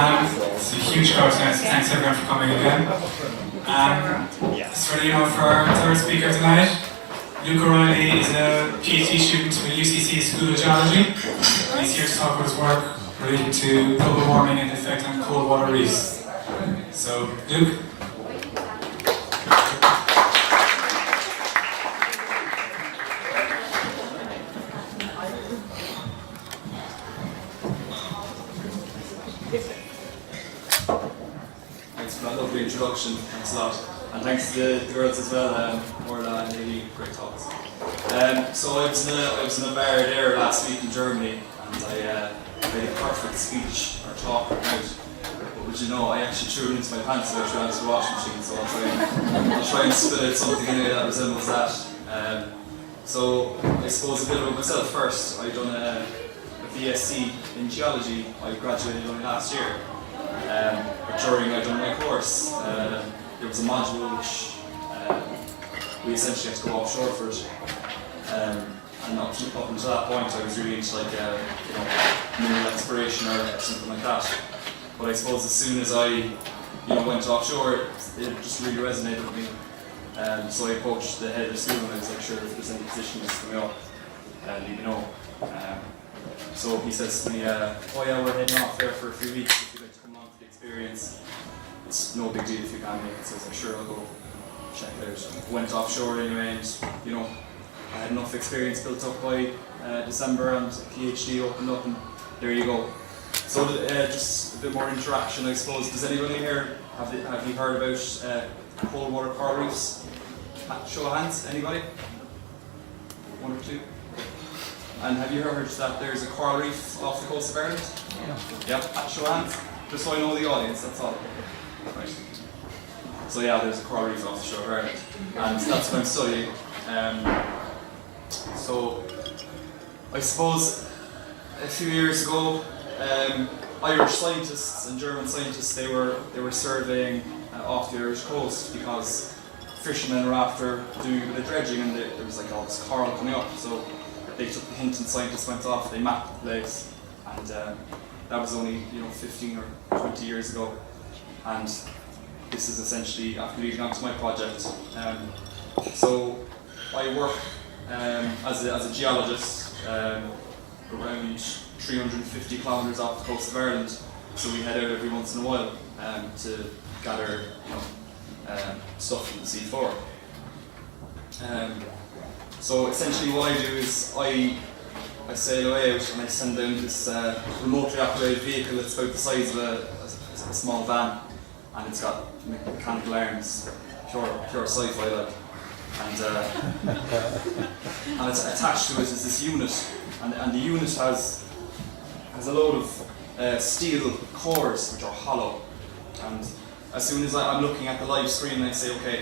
It's a huge crowd tonight, so thanks everyone for coming again. So ready for our third speaker tonight. Luke O'Reilly is a PhD student at UCC School of Geology. He's here to talk about his work related to global warming and the effect on cold water reefs. So, Luke. Thanks for that lovely introduction, thanks a lot. And thanks to the girls as well, Orla and Lily, great talks. So I was in a bar there last week in Germany, and I made a perfect speech or talk about. But you know, I actually threw it into my pants about trying to washing machine, so I'll try and spit out something anyway that resembles that. So I suppose a bit about myself first. I've done a VSc in geology. I graduated only last year. But during I done my course, there was a module which we essentially had to go offshore for it. And up until that point, I was really into mineral exploration or something like that. But I suppose as soon as I went offshore, it just really resonated with me. So I approached the head of the school and I was like, sure, if there's any positions coming up, let me know. So he says to me, oh yeah, we're heading off there for a few weeks. If you'd like to come on for the experience, it's no big deal if you can't make it. So I was like, sure, I'll go check it out. Went offshore anyway, and I had enough experience built up by December, and PhD opened up, and there you go. So just a bit more interaction, I suppose. Does anybody here have you heard about cold water coral reefs? Show of hands, anybody? One or two? And have you heard that there's a coral reef off the coast of Ireland? Yeah. Show of hands. Just so I know the audience, that's all. Right. So yeah, there's a coral reef off the shore of Ireland, and that's what I'm studying. So I suppose a few years ago, Irish scientists and German scientists they were surveying off the Irish coast because fishermen were after doing a bit of dredging, and there was like all this coral coming up. So they took the hint, and scientists went off. They mapped the place, and that was only 15 or 20 years ago. And this is essentially after leading on to my project. So I work as a geologist around 350 kilometres off the coast of Ireland. So we head out every once in a while to gather stuff from the sea floor. So essentially what I do is I sail away out and I send down this remotely operated vehicle that's about the size of a small van, and it's got mechanical arms, pure sci-fi like, and it's attached to it is this unit, and the unit has a load of steel cores which are hollow, and as soon as I'm looking at the live screen, I say, okay,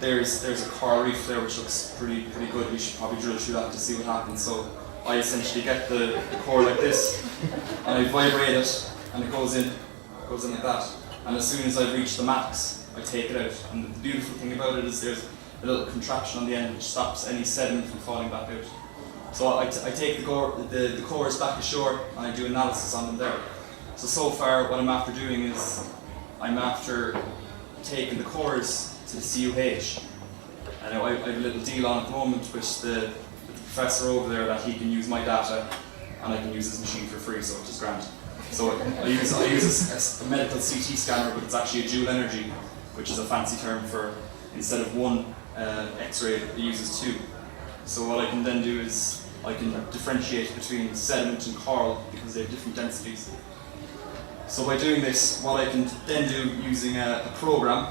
there's a coral reef there which looks pretty good. We should probably drill through that to see what happens. So I essentially get the core like this, and I vibrate it, and it goes in like that. And as soon as I've reached the max, I take it out. And the beautiful thing about it is there's a little contraption on the end which stops any sediment from falling back out. So I take the cores back ashore, and I do analysis on them there. So far what I'm after doing is I'm after taking the cores to the CUH. And I have a little deal on at the moment with the professor over there that he can use my data and I can use his machine for free, so it's just grand. So I use a medical CT scanner, but it's actually a dual energy, which is a fancy term for instead of one X-ray, it uses two. So what I can then do is I can differentiate between sediment and coral because they have different densities. So by doing this, what I can then do using a program,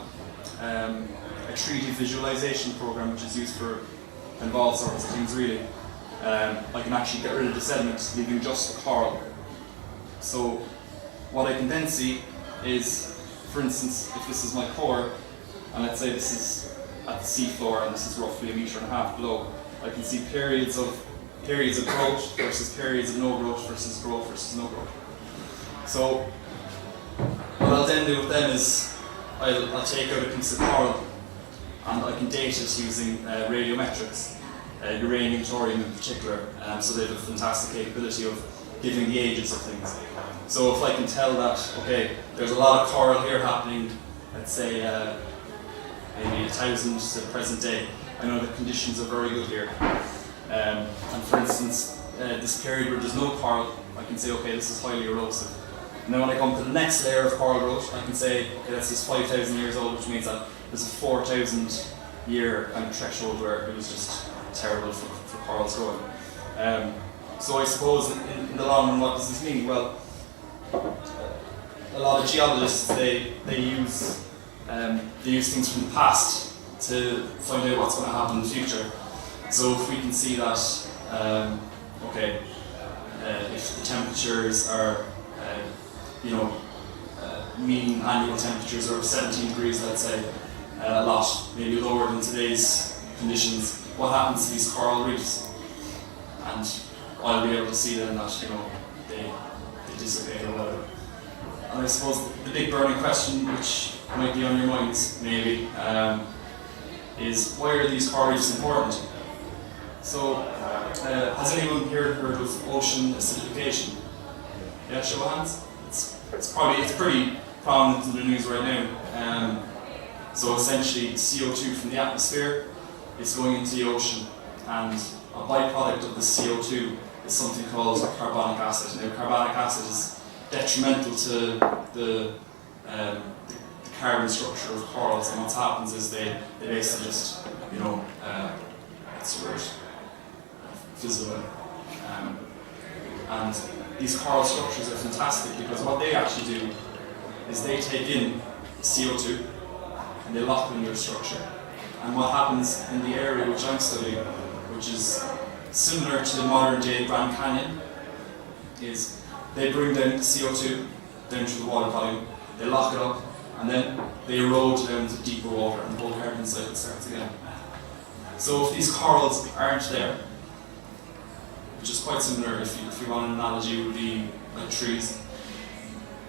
a 3D visualization program, which is used for all sorts of things really, I can actually get rid of the sediment, leaving just the coral. So what I can then see is, for instance, if this is my core, and let's say this is at the sea floor and this is roughly 1.5 meters below, I can see periods of growth versus periods of no growth versus growth versus no growth. So what I'll then do with them is I'll take out a piece of coral and I can date it using radiometrics, uranium, thorium in particular, so they have a fantastic capability of giving the ages of things. So if I can tell that, okay, there's a lot of coral here happening, let's say maybe 1,000 to the present day, I know the conditions are very good here. And for instance, this period where there's no coral, I can say, okay, this is highly erosive. And then when I come to the next layer of coral growth, I can say, okay, that's just 5,000 years old, which means that there's a 4,000 year kind of threshold where it was just terrible for corals growing. So I suppose in the long run, what does this mean? Well, a lot of geologists, they use things from the past to find out what's going to happen in the future. So if we can see that, okay, if the temperatures are, mean annual temperatures are 17 degrees, let's say, a lot, maybe lower than today's conditions, what happens to these coral reefs? And I'll be able to see then that, they dissipate or whatever. And I suppose the big burning question, which might be on your minds, maybe, is why are these coral reefs important? So, has anyone here heard of ocean acidification? Yeah, show of hands? It's pretty prominent in the news right now. So essentially, CO2 from the atmosphere is going into the ocean, and a byproduct of the CO2 is something called carbonic acid. Now, carbonic acid is detrimental to the carbon structure of corals, and what happens is they basically just, what's the word? Fizzle away. And these coral structures are fantastic because what they actually do is they take in CO2 and they lock it in their structure. And what happens in the area which I'm studying, which is similar to the modern day Grand Canyon, is they bring down the CO2 down to the water column, they lock it up, and then they erode down to deeper water and the whole carbon cycle starts again. So if these corals aren't there, which is quite similar, if you want an analogy, would be like trees.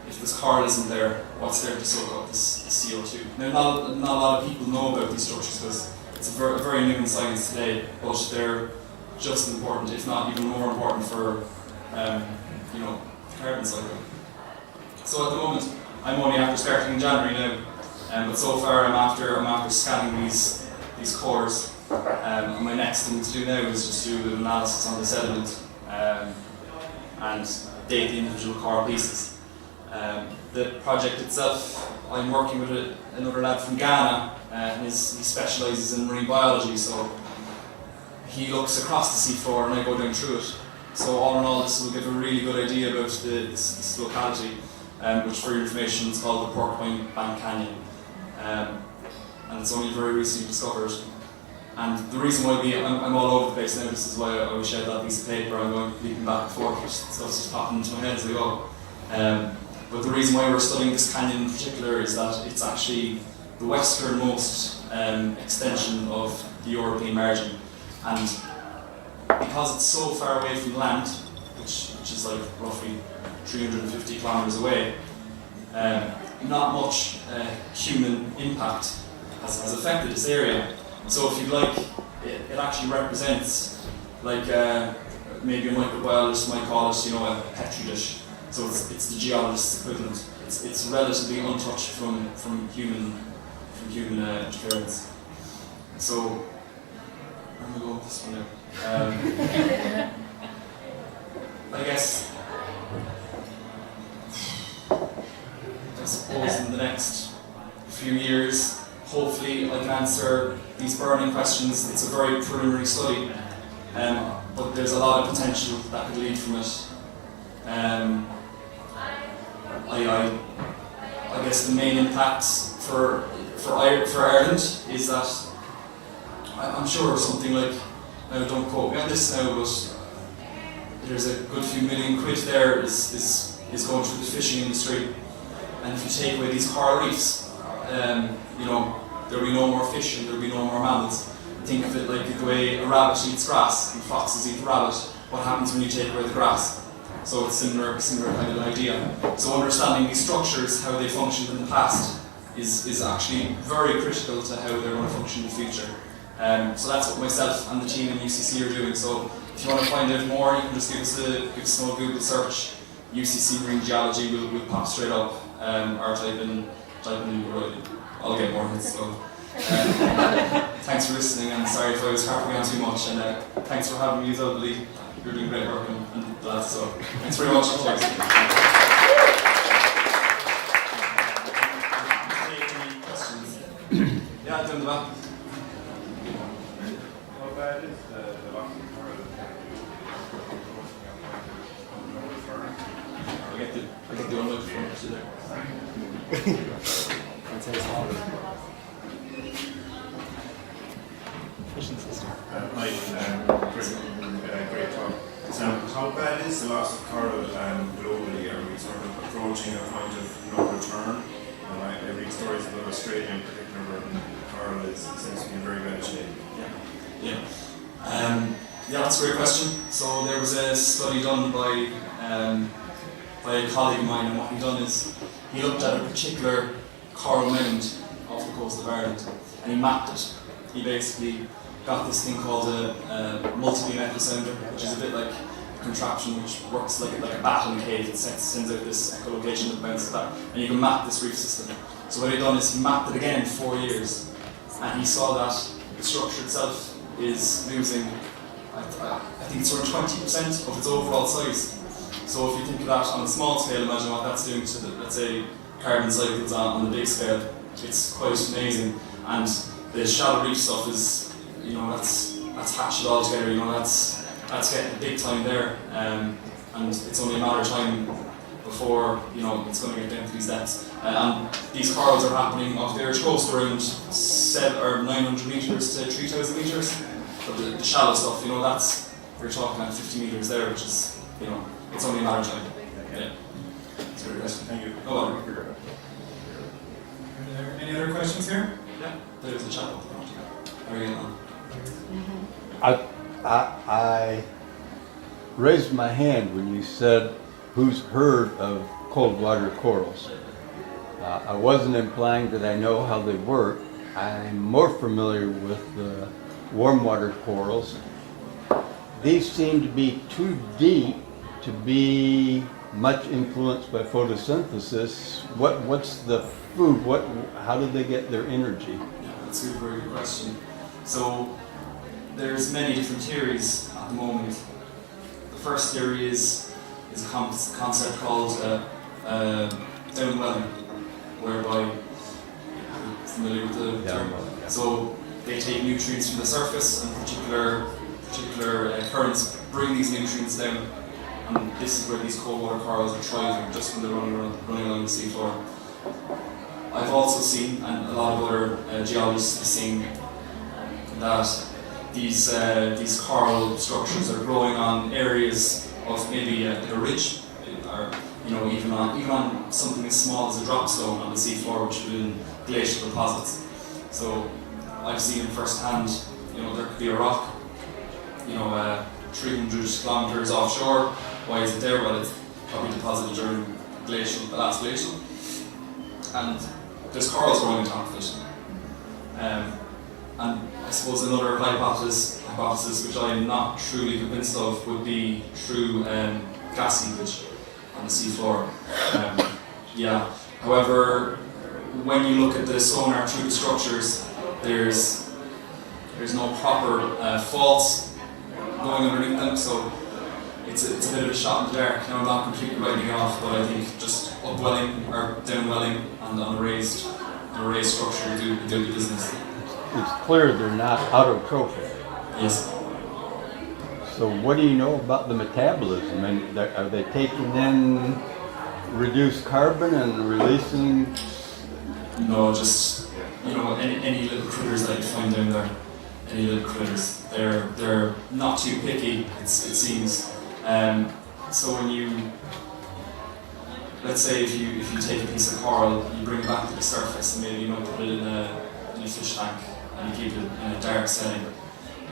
If this coral isn't there, what's there to soak up this CO2? Now, not a lot of people know about these structures because it's a very new in science today, but they're just important, if not even more important for the carbon cycle. So at the moment, I'm only after starting in January now, but so far I'm after scanning these cores. And my next thing to do now is just do an analysis on the sediment and date the individual coral pieces. The project itself, I'm working with another lad from Ghana, and he specialises in marine biology, so he looks across the seafloor and I go down through it. So all in all, this will give a really good idea about this locality, which for your information is called the Porcupine Bank Canyon. And it's only very recently discovered. And the reason why I'm all over the place now, this is why I wish I had that piece of paper, I'm going leaping back and forth, stuff's just popping into my head as I go. But the reason why we're studying this canyon in particular is that it's actually the westernmost extension of the European margin. And because it's so far away from land, which is like roughly 350 kilometers away, not much human impact has affected this area. So if you like, it actually represents, like maybe a microbiologist might call it, a petri dish. So it's the geologist's equivalent. It's relatively untouched from human interference. So I'm gonna go with this one now. I guess I suppose in the next few years, hopefully I can answer these burning questions. It's a very preliminary study, but there's a lot of potential that could lead from it. I guess the main impacts for Ireland is that I'm sure something like, now don't quote me on this now, but there's a good few million quid there is going through the fishing industry, and if you take away these coral reefs, there'll be no more fish and there'll be no more mammals. Think of it like the way a rabbit eats grass and foxes eat the rabbit. What happens when you take away the grass? So it's similar kind of idea. So understanding these structures, how they functioned in the past, is actually very critical to how they're going to function in the future. So that's what myself and the team in UCC are doing. So if you want to find out more, you can just give us a small Google search. UCC Marine Geology will pop straight up, or type in, I'll get more hits. So, thanks for listening, and sorry if I was harping on too much, and thanks for having me as well, Lee. You're doing great work and that, so thanks very much. Cheers. Any questions? Yeah, down the back. How bad is the loss of coral I get the unload from there. Fishing system. Great talk. How bad is the loss of coral globally? Are we sort of approaching a point of no return? I read stories about Australia in particular where coral seems to be in very bad shape. Yeah, that's a great question. So there was a study done by a colleague of mine, and what he done is he looked at a particular coral mound off the coast of Ireland, and he mapped it. He basically got this thing called a multi-beam echo sounder, which is a bit like a contraption which works like a bat in a cave. It sends out this echolocation that bounces back, and you can map this reef system. So what he done is he mapped it again in 4 years, and he saw that the structure itself is losing, I think it's around 20% of its overall size. So if you think of that on a small scale, imagine what that's doing to the, let's say, carbon cycles on the big scale. It's quite amazing. And the shallow reef stuff is, that's hatched it all together, that's getting big time there. And it's only a matter of time before, it's going to get down to these depths. And these corals are happening off the Irish coast around 900 metres to 3,000 metres. But the shallow stuff, we're talking at 50 metres there, which is, it's only a matter of time. Yeah. That's a great question. Thank you. No bother. Are there any other questions here? Yeah, there's a chat up the front. How are you getting on? I raised my hand when you said, who's heard of cold water corals? I wasn't implying that I know how they work. I'm more familiar with the warm water corals. These seem to be too deep to be much influenced by photosynthesis. What's the food? How do they get their energy? Yeah, that's a very good question. So there's many different theories at the moment. The first theory is a concept called downwelling, whereby you're familiar with the term. So they take nutrients from the surface, and particular currents bring these nutrients down, and this is where these cold water corals are thriving, just when they're running along the seafloor. I've also seen, and a lot of other geologists have seen, that these coral structures are growing on areas of maybe a ridge, or even on something as small as a dropstone on the seafloor, which have been glacial deposits. So I've seen it firsthand. There could be a rock, 300 kilometers offshore. Why is it there? Well, it's probably deposited during the last glacial, and there's corals growing on top of it. And I suppose another hypothesis which I'm not truly convinced of would be through gas seepage on the seafloor. However, when you look at the sonar through the structures, there's no proper faults going underneath them, so it's a bit of a shot in the dark. I'm not completely writing it off, but I think just upwelling or downwelling and on a raised structure would do the business. It's clear they're not autotrophic. Yes. So what do you know about the metabolism? And are they taking in reduced carbon and releasing? No, just any little critters that you find down there. Any little critters. They're not too picky. It seems. So when you, let's say if you take a piece of coral, you bring it back to the surface, and maybe put it in a fish tank, and you keep it in a dark setting,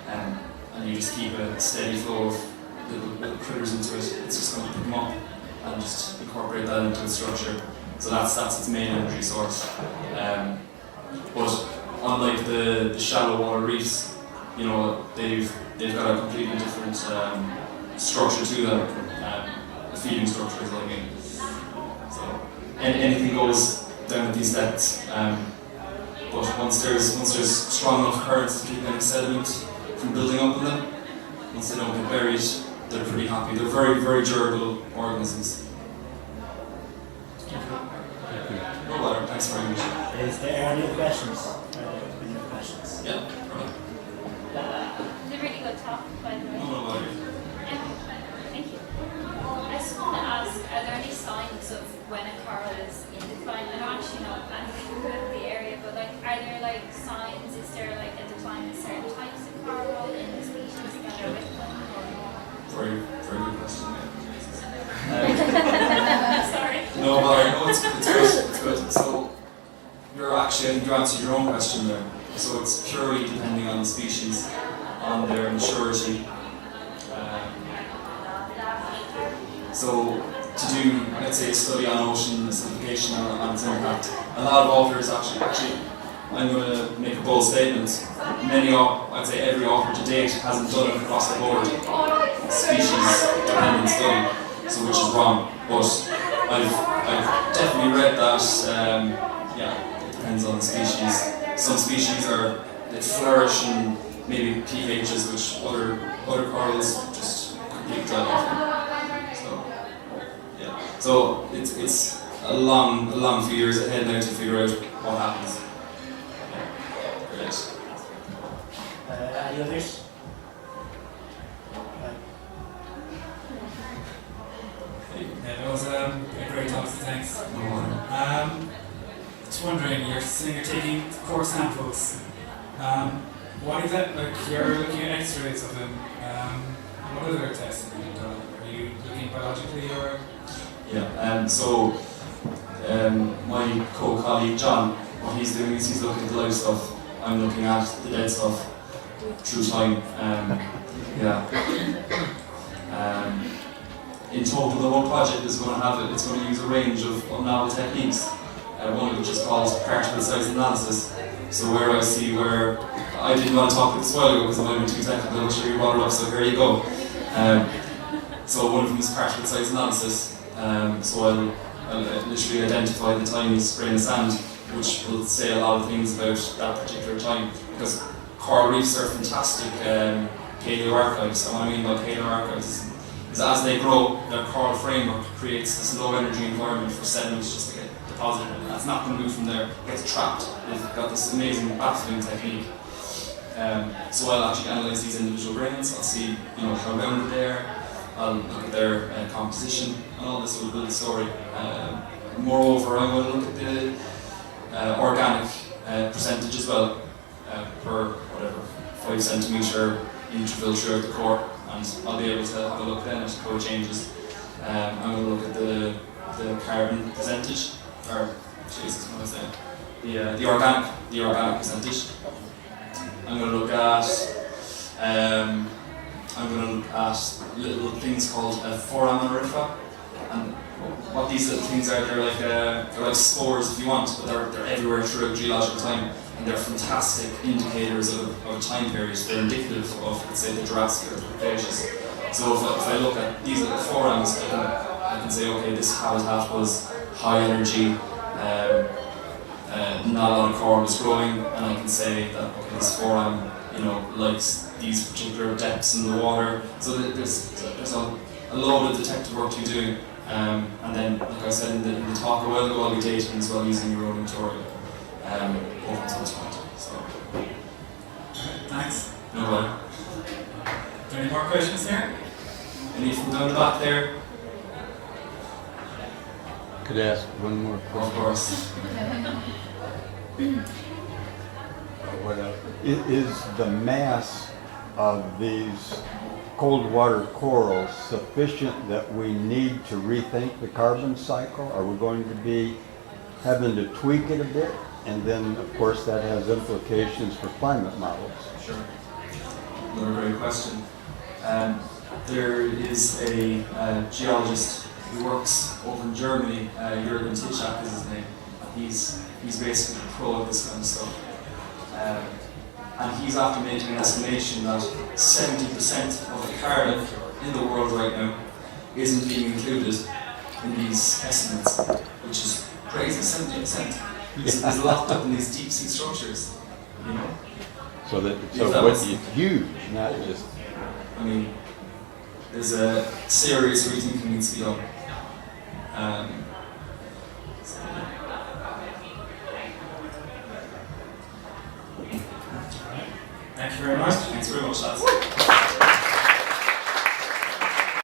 and you just keep a steady flow of little critters into it. It's just going to pick them up and just incorporate that into the structure. So that's its main energy source. But unlike the shallow water reefs, they've got a completely different structure to them. feeding structure is what I mean. So anything goes down at these depths. But once there's strong enough currents to keep any sediment from building up in them, once they don't get buried, they're pretty happy. They're very, very durable organisms. No bother, thanks very much. Is there any other questions? Any other questions? Yeah, right. It's a really good talk, by the way. No bother. Thank you. I just want to ask, are there any signs of when a coral is in decline? I don't actually know anything about the area, but like, are there like signs? Is there like a decline in certain types of coral in the species that are with them? Very, very good question. Sorry. No bother. No, it's good. It's good. So you answered your own question there. So it's purely depending on the species, on their maturity. So to do, let's say, a study on ocean acidification and its impact, a lot of authors actually, I'm going to make a bold statement. I'd say every author to date hasn't done it across the board, species-dependent study, so which is wrong. But I've definitely read that. It depends on the species. Some species they flourish in maybe pHs which other corals just completely dry off. So it's a long few years ahead now to figure out what happens. Yeah. Great. Any others? Yeah, that was a great talk, so thanks. Just wondering, you're saying you're taking core samples. What is that, like you're looking at x-rays of them, what other tests are being done? Are you looking biologically or? Yeah, my co-colleague John, what he's doing is he's looking at the live stuff, I'm looking at the dead stuff through time. In total, the whole project is going to use a range of novel techniques. One of which is called particle size analysis. So where I didn't want to talk this while ago because it might have been too technical, I'm sure you brought it up, so here you go. So one of them is particle size analysis. So I'll literally identify the tiniest grain of sand, which will say a lot of things about that particular time. Because coral reefs are fantastic paleoarchives. And what I mean by paleoarchives is as they grow, their coral framework creates this low energy environment for sediments just to get deposited. And that's not going to move from there, it gets trapped. They've got this amazing baffling technique. So I'll actually analyse these individual grains, I'll see how rounded they are, I'll look at their composition, and all this will build a story. Moreover, I'm going to look at the organic percentage as well, per 5 centimetre interval throughout the core, and I'll be able to have a look then at how it changes. I'm going to look at the carbon percentage, or Jesus, what was I saying? The organic percentage. I'm going to look at little things called foraminifera, and what these little things are, they're like spores if you want, but they're everywhere throughout geological time, and they're fantastic indicators of a time period. They're indicative of, let's say, the Jurassic or the Cretaceous. So if I look at these little forams, I can say, okay, this habitat was high energy, not a lot of coral was growing, and I can say that okay, this foram, likes these particular depths in the water. So there's a load of detective work you're doing, and then, like I said in the talk a while ago, I'll be dating as well using your own tutorial over to this point. So, Thanks. no bother. Are there any more questions here? Any from down the back there? Could I ask one more question? Of course. Is the mass of these cold water corals sufficient that we need to rethink the carbon cycle? Are we going to be having to tweak it a bit? And then, of course, that has implications for climate models. Sure. Another great question. There is a geologist who works over in Germany, Jürgen Tischak is his name. He's basically a pro at this kind of stuff. And he's after making an estimation that 70% of the carbon in the world right now isn't being included in these estimates, which is crazy, 70%. Is locked up in these deep sea structures, you know. So that Yeah, what that's- it's huge, not just. I mean, there's a serious rethinking needs to be done. So, Thank you very much. thanks very much, lads.